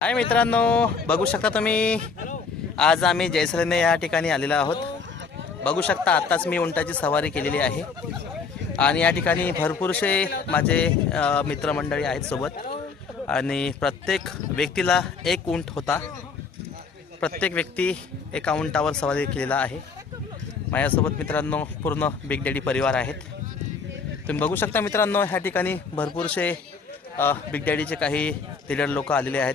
हाय मित्रांनो, बघू शकता तुम्ही आज आम्ही जैसलमेर या ठिकाणी आलेलो आहोत। बघू शकता आत्ताच मी उंटाची सवारी केलेली आहे आणि या ठिकाणी भरपूरसे माझे मित्रमंडळी आहेत सोबत आणि प्रत्येक व्यक्तीला एक उंट होता। प्रत्येक व्यक्ती एका उंटावर सवारी केलेला आहे। माझ्यासोबत मित्रांनो पूर्ण बिग डॅडी परिवार आहेत। तुम्ही बघू शकता मित्रांनो ह्या ठिकाणी भरपूरसे बिग डॅडीचे काही लीडर लोक आलेले आहेत,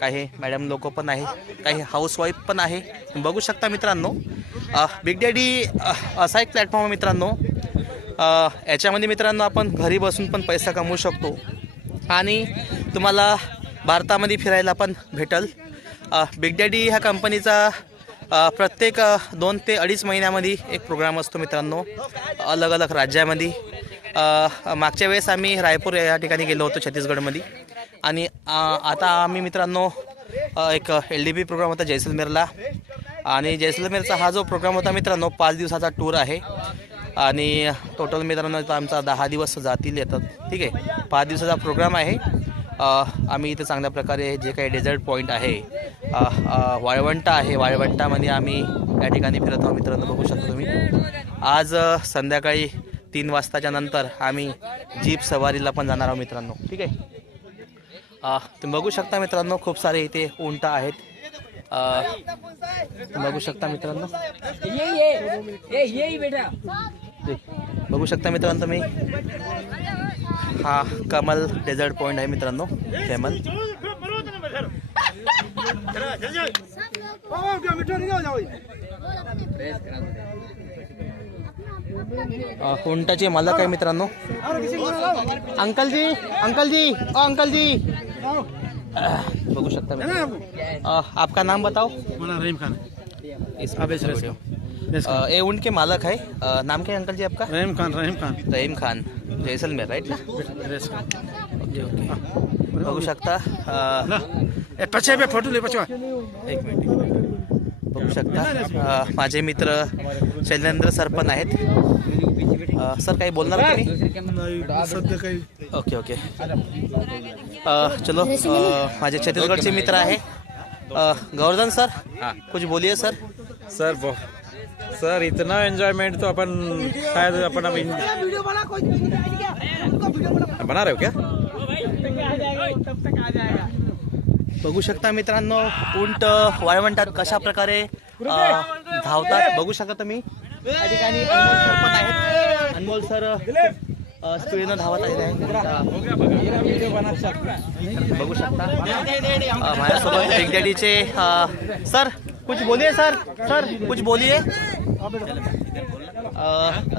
काही मॅडम लोक पण आहे, काही हाऊसवाईफ पण आहे। तुम्ही बघू शकता मित्रांनो बिग डॅडी असा एक प्लॅटफॉर्म आहे मित्रांनो, याच्यामध्ये मित्रांनो आपण घरी बसून पण पैसा कमवू शकतो आणि तुम्हाला भारतामध्ये फिरायला पण भेटल। बिग डॅडी ह्या कंपनीचा प्रत्येक 2 ते 2.5 महिन्यामध्ये एक प्रोग्राम असतो मित्रांनो, अलग अलग राज्यामध्ये। मागच्या वेळेस आम्ही रायपूर या ठिकाणी गेलो होतो छत्तीसगडमध्ये आणि आता आम्ही मित्रांनो एक LDP प्रोग्राम होता जैसलमेरला आणि जैसलमेरचा हा जो प्रोग्राम होता मित्रांनो 5 दिवसाचा टूर आहे आणि टोटल मित्रांनो आमचा 10 दिवस जातील येतात। ठीक आहे, 5 दिवसाचा प्रोग्राम आहे। आम्ही इथे चांगल्या प्रकारे जे काही डेझर्ट पॉईंट आहे, वाळवंट आहे, वाळवंटामध्ये आम्ही या ठिकाणी फिरत आहोत मित्रांनो। बघू शकता तुम्ही आज संध्याकाळी 3 वाजताच्या नंतर आम्ही जीप सवारीला पण जाणार आहोत मित्रांनो। ठीक आहे, तुम्ही बघू शकता मित्रांनो खूप सारे इथे उंट आहेत। तुम्ही बघू शकता मित्रांनो, बघू शकता मित्रांनो तुम्ही हा कमल डेझर्ट पॉइंट आहे मित्रांनो, कमल। उंटाचे मालक आहे मित्रांनो। अंकल जी, अंकल जी, ओ अंकल जी, बघू शकता मित्रांनो। आपका नाम बताओ। रहीम खान। ये ऊंट के मालक है, नाम क्या है अंकल जी आपका? रहीम खान। रहीम खान। रहीम खान, जैसलमेर राइट ना? ओके ओके, बघू शकता पछे पे फोटो ले पछवा। एक मिनिट। बघू शकता माझे मित्र शैलेंद्र सर पण आहेत। सर काही बोलणार का तुम्ही? सध्या काही ओके ओके, चलो माझे छत्तीसगढ़ मित्र आहे गोवर्धन सर, कुछ बोलिए सर। सर इतना एंजॉयमेंट तो अपन शायद अपन अभी बना रहे हो क्या? बघू शकता मित्रांनो उंट वाळवंटात कशा प्रकारे धावतात बघू शकता तुम्ही। या ठिकाणी अनमोल सर पण आहेत। अनमोल सर स्पीडनं धावत आहे। बघू शकता माझ्यासोबत बिग डॅडीचे सर, कुछ बोलिए सर। सर कुछ बोलिए।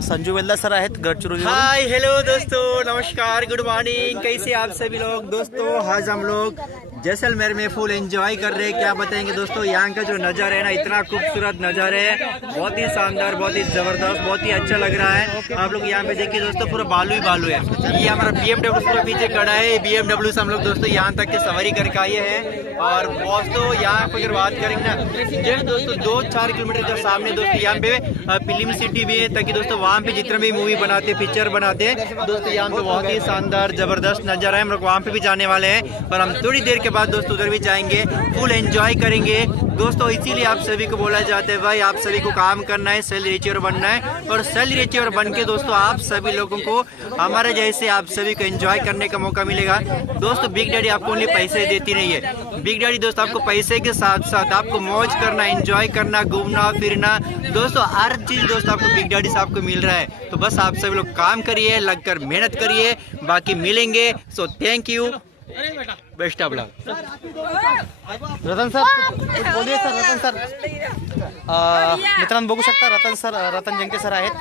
संजू वेल्ला सर आहेत गडचिरोली। हाय हेलो दोस्तों, नमस्कार, गुड मॉर्निंग। कैसे आप सभी लोग दोस्तों? आज हम लोग जैसलमेर में फुल एंजॉय कर रहे हैं। क्या बताएंगे दोस्तों, यहाँ का जो नज़ारा है ना, इतना खूबसूरत नज़ारा है, बहुत ही शानदार, बहुत ही जबरदस्त, बहुत ही अच्छा लग रहा है। आप लोग यहाँ पे देखिए दोस्तों, पूरा बालू ही बालू है। ये हमारा BMW पूरा पीछे खड़ा है। BMW से हम लोग दोस्तों यहाँ तक की सवारी करके आए हैं और दोस्तों यहाँ पर अगर बात करेंगे ना जस्ट दोस्तों 2-4 किलोमीटर के सामने दोस्तों यहाँ पे फिल्म सिटी भी है, ताकि दोस्तों वहाँ पे जितने भी मूवी बनाते पिक्चर बनाते हैं दोस्तों यहाँ पे बहुत ही शानदार जबरदस्त नज़ारा है। हम लोग वहाँ पे भी जाने वाले हैं पर हम थोड़ी देर के बाद दोस्तों उधर भी जाएंगे, फुल एंजॉय करेंगे दोस्तों। इसीलिए आप सभी को बोला जाता है भाई, आप सभी को काम करना है, सेल्फ रिचीवर बनना है और सेल्फ रिचीवर बन के दोस्तों आप सभी लोगों को हमारे जैसे आप सभी को एंजॉय करने का मौका मिलेगा दोस्तों। बिग डैडी आपको ओनली पैसे देती नहीं है, बिग डैडी दोस्तों आपको पैसे के साथ साथ आपको मौज करना, एंजॉय करना, घूमना फिरना दोस्तों, हर चीज दोस्तों आपको बिग डैडी से आपको मिल रहा है। तो बस आप सभी लोग काम करिए, लगकर मेहनत करिए, बाकी मिलेंगे। So thank you, best of luck. Ratan sir कुछ बोलिए सर। रतन सर मित्रांनो बघू शकता रतन सर, रतन जंके सर आहेत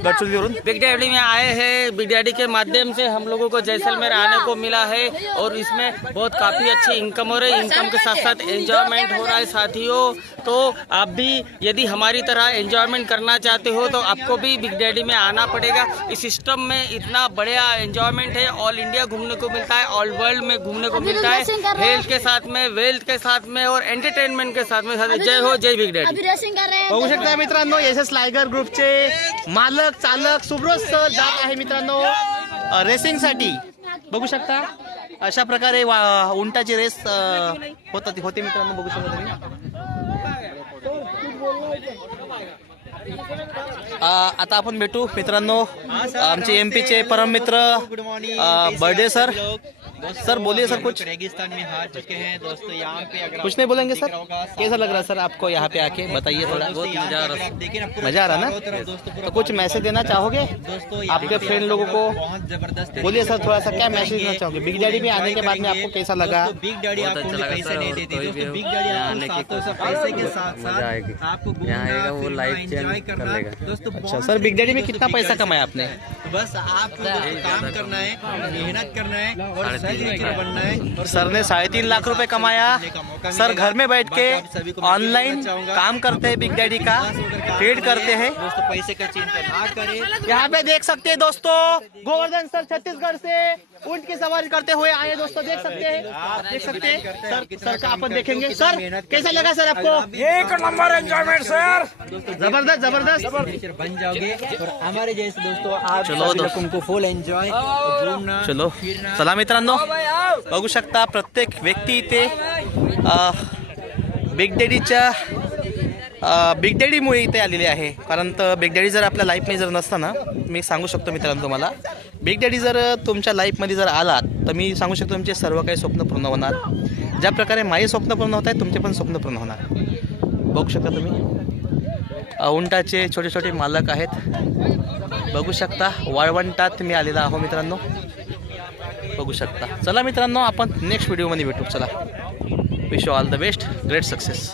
गडचिरोलीवरून। बिग डैडी में आए हैं। बिग डैडी के माध्यम से हम लोगों को जैसलमेर आने को मिला है और इसमें बहुत काफ़ी अच्छी इनकम हो रही है। इनकम के साथ साथ एंजॉयमेंट हो रहा है साथियों। तो आप भी यदि हमारी तरह एंजॉयमेंट करना चाहते हो तो आपको भी बिग डैडी में आना पड़ेगा। इस सिस्टम में इतना बढ़िया एंजॉयमेंट है, ऑल इंडिया घूमने को मिलता है, ऑल वर्ल्ड में घूमने को मिलता है, हेल्थ के साथ में, वेल्थ के साथ में और एंटरटेनमेंट के साथ में। जय हो, जय बिग डैडी। बघू शकता मित्रांनो SS लायगर ग्रुपचे मालक चालक सुब्रोज सर जात आहे मित्रांनो रेसिंग साठी। बघू शकता अशा प्रकारे उंटाची रेस होती मित्रांनो, बघू शकता तुम्ही. आता आपण भेटू मित्रांनो आमचे MP चे परम मित्र बर्थडे सर. सर बोलिए सर कुछ. रेगिस्तान में हार चुके हैं दोस्तों. यहाँ पे अगर कुछ नहीं बोलेंगे सर. कैसा लग रहा है सर आपको यहाँ पे आके, बताइए थोड़ा. मजा आ रहा ना. तो कुछ मैसेज देना चाहोगे आपके फ्रेंड लोगों को? बहुत जबरदस्त बोलिए सर थोड़ा सा, क्या मैसेज देना चाहोगे? बिग डैडी में आने के बाद में आपको कैसा लगा? बिग डैडी आपको पैसे नहीं देते दोस्तों. बिग डैडी आपको पैसे के साथ साथ आपको घूमना वो लाइफ एंजॉय करना दोस्तों. अच्छा सर, बिग डैडी में कितना पैसा कमाया आपने? बस आपको काम करना है, मेहनत करना है और बनना है. सर ने 3.5 लाख रुपए कमाया. सर घर में बैठ के ऑनलाइन काम करते हैं, बिग डैडी का ट्रेड करते हैं दोस्तों. पैसे का चिंता ना करें. यहाँ पे देख सकते हैं दोस्तों, गोवर्धन सर छत्तीसगढ़ से ऊंट की सवारी करते हुए आए दोस्तों. देख सकते हैं सर का अपन देखेंगे. सर कैसा लगा सर आपको? एक नंबर एंजॉयमेंट सर. जबरदस्त. बन जाओगे और हमारे जैसे दोस्तों आप चलो सभी लोगों को फुल एंजॉय घूमना. चलो चला मित्रांनो, बघू शकता प्रत्येक व्यक्ती इथे बिग डॅडीमुळे इथे आलेले आहे. कारण तर बिग डॅडी जर आपल्या लाईफमध्ये जर नसता ना, मी सांगू शकतो मित्रांनो तुम्हाला, बिग डॅडी जर तुमच्या लाईफमध्ये जर आलात तर मी सांगू शकतो तुमचे सर्व काही स्वप्न पूर्ण होणार. ज्या प्रकारे माझे स्वप्न पूर्ण होत आहेत, तुमचे पण स्वप्न पूर्ण होणार. बघू शकता तुम्ही उंटाचे छोटे छोटे मालक आहेत. बघू शकता वाळवंटात मी आलेला आहो मित्रांनो, बघू शकता. चला मित्रांनो, आपण नेक्स्ट व्हिडिओमध्ये भेटू. चला, wish you all the best, great success.